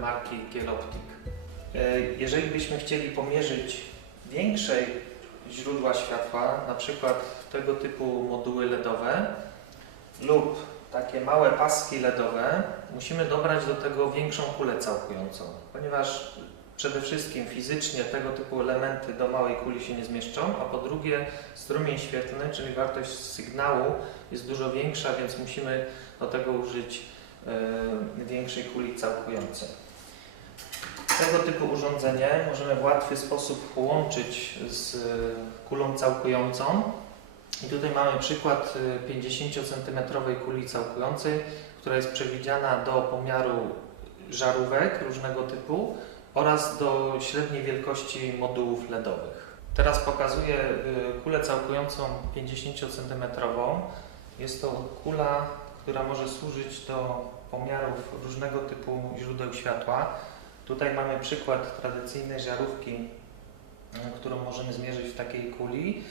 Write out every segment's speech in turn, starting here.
marki Gieloptic. E, Jeżeli byśmy chcieli pomierzyć większej źródła światła, na przykład tego typu moduły LEDowe lub takie małe paski LEDowe, musimy dobrać do tego większą kulę całkującą, ponieważ przede wszystkim fizycznie tego typu elementy do małej kuli się nie zmieszczą, a po drugie strumień świetlny, czyli wartość sygnału jest dużo większa, więc musimy do tego użyć większej kuli całkującej. Tego typu urządzenie możemy w łatwy sposób połączyć z kulą całkującą. I tutaj mamy przykład e, 50 cm kuli całkującej, która jest przewidziana do pomiaru żarówek różnego typu oraz do średniej wielkości modułów LEDowych. Teraz pokazuję y, kulę całkującą 50 cm. Jest to kula, która może służyć do pomiarów różnego typu źródeł światła. Tutaj mamy przykład tradycyjnej żarówki, y, którą możemy zmierzyć w takiej kuli.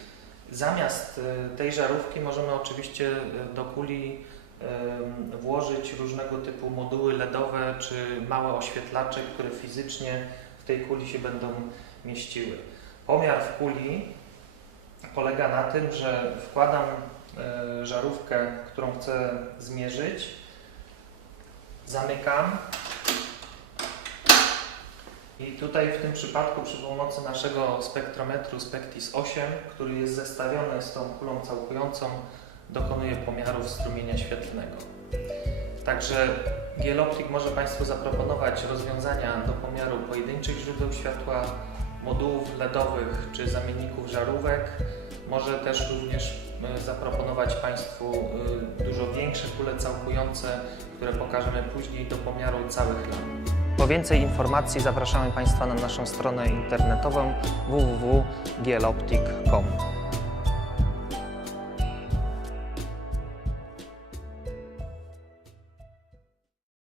Zamiast y, tej żarówki możemy oczywiście y, do kuli em, włożyć różnego typu moduły LEDowe czy małe oświetlacze, które fizycznie w tej kuli się będą mieściły. Pomiar w kuli polega na tym, że wkładam żarówkę, którą chcę zmierzyć, zamykam i tutaj w tym przypadku przy pomocy naszego spektrometru Spectis 8, który jest zestawiony z tą kulą całkującą, dokonuje pomiarów strumienia świetlnego. Także Gieloptic może Państwu zaproponować rozwiązania do pomiaru pojedynczych źródeł światła, modułów LEDowych czy zamienników żarówek. Może też również e, zaproponować Państwu e, dużo większe kule całkujące, które pokażemy później do pomiaru całych lamp. Po więcej informacji zapraszamy Państwa na naszą stronę internetową www.gieloptic.com.